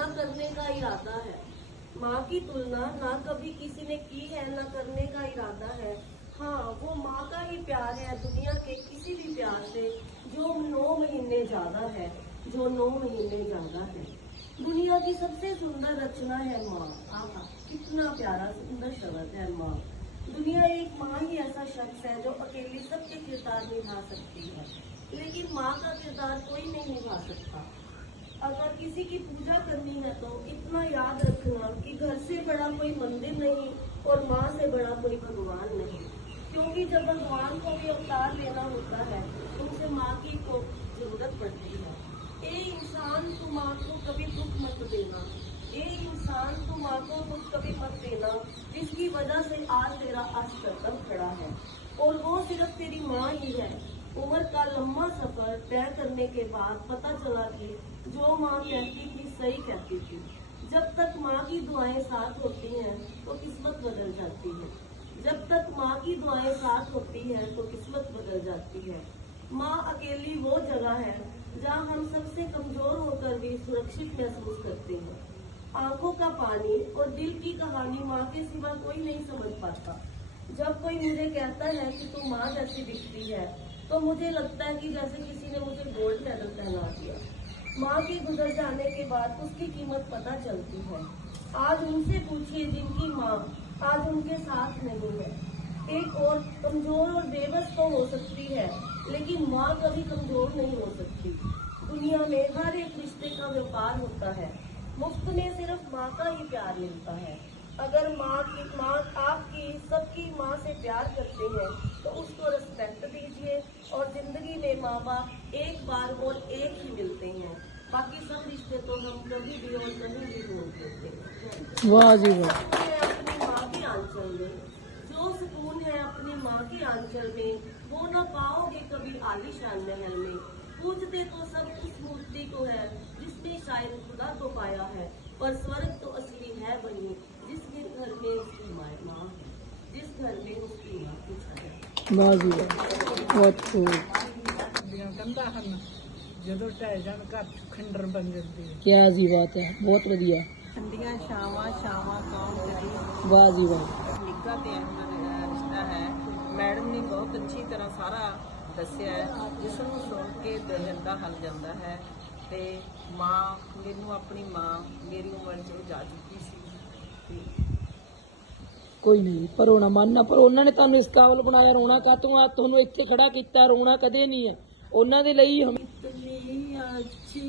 ना करने का इरादा है। माँ की तुलना ना कभी किसी ने की है, ना करने का इरादा है। हाँ, वो माँ का ही प्यार है दुनिया के किसी भी प्यार से, जो 9 महीने ज्यादा है, जो 9 महीने ज्यादा है। दुनिया की सबसे सुंदर रचना है माँ। आहा, कितना प्यारा सुंदर शब्द है माँ। दुनिया एक माँ ही ऐसा शख्स है जो अकेली सबके किरदार निभा सकती है, लेकिन माँ का किरदार कोई नहीं निभा सकता। अगर किसी की पूजा करनी है तो इतना याद रखना कि घर से बड़ा कोई मंदिर नहीं और माँ से बड़ा कोई भगवान नहीं, क्योंकि जब भगवान को भी अवतार लेना होता है तो उसे माँ की को जरूरत पड़ती है। ए इंसान, तू माँ को कभी दुख मत देना। ए इंसान, तू माँ को दुख कभी मत देना, जिसकी वजह से आज तेरा अस्तित्व खड़ा है, और वो सिर्फ तेरी माँ ही है। उम्र का लंबा सफर तय करने के बाद पता चला कि जो माँ कहती थी सही कहती थी। जब तक माँ की दुआएं साथ होती हैं तो किस्मत बदल जाती है। जब तक माँ की दुआएं साथ होती हैं तो किस्मत बदल जाती है। माँ अकेली वो जगह है जहाँ हम सबसे कमजोर होकर भी सुरक्षित महसूस करते हैं। आंखों का पानी और दिल की कहानी माँ के सिवा कोई नहीं समझ पाता। जब कोई मुझे कहता है कि तू माँ जैसी दिखती है तो मुझे लगता है कि जैसे किसी ने मुझे गोल्ड मेडल पहना दिया। माँ के गुजर जाने के बाद उसकी कीमत पता चलती है। आज उनसे पूछिए जिनकी माँ आज उनके साथ नहीं है। एक और कमजोर और बेबस तो हो सकती है, लेकिन माँ कभी कमजोर नहीं हो सकती। दुनिया में हर एक रिश्ते का व्यापार होता है, मुफ्त में सिर्फ माँ का ही प्यार मिलता है। अगर माँ आपकी सबकी माँ से प्यार करते हैं तो उसको रिस्पेक्ट दीजिए। और जिंदगी में माँ बाप एक बार और एक ही मिलते हैं, बाकी सब रिश्ते तो हम कभी भी और कहीं भी ढूंढ लेते हैं। वाह जी वाह। अपनी माँ के आंचल में जो सुकून है, अपनी माँ के आंचल में वो न पाओगे कभी आलीशान महल में। पूजते तो सब उस मूर्ति को है जिसने शायद खुदा को पाया है, पर स्वर्ग तो असली है वही जिसके घर में उसकी माँ है, जिस घर में उसकी माँ की छाया। वाह जी वाह, बहुत खूब। कंधा ਹਨ ਜਦੋਂ ਢਹਿ ਜਾਣ ਘਰ ਖੰਡਰ ਬਣ ਜਾਂਦੀ ਹੈ। क्या जी बात है, बहुत बढ़िया। ਠੰਡੀਆਂ ਛਾਵਾਂ ਕੌਣ ਕਰੀ वाह जी वाह। ਨਿੱਘਾ ਤੇ ਅਹਿਮ ਰਿਸ਼ਤਾ ਹੈ। ਮੈਡਮ ਨੇ ਬਹੁਤ ਅੱਛੀ ਤਰ੍ਹਾਂ ਸਾਰਾ ਦੱਸਿਆ ਹੈ, ਜਿਸ ਨੂੰ ਸੁਣ ਕੇ ਦਿਲ ਦਾ ਹਲ ਜਾਂਦਾ ਹੈ। ਤੇ ਮਾਂ ਮੈਨੂੰ ਆਪਣੀ ਮਾਂ ਮੇਰੀ ਉਮਰ 'ਚ ਜਾ ਚੁੱਕੀ ਸੀ। ਕੋਈ ਨਹੀਂ, ਪਰ ਰੋਣਾ ਮੰਨਣਾ, ਪਰ ਉਹਨਾਂ ਨੇ ਤੁਹਾਨੂੰ ਇਸ ਕਾਬਲ ਬਣਾਇਆ। ਰੋਣਾ ਕਾਤੋਂ ਆ, ਤੁਹਾਨੂੰ ਇੱਥੇ ਖੜਾ ਕੀਤਾ, ਰੋਣਾ ਕਦੇ ਨਹੀਂ ਹੈ ਉਹਨਾਂ ਦੇ ਲਈ। इतनी अच्छी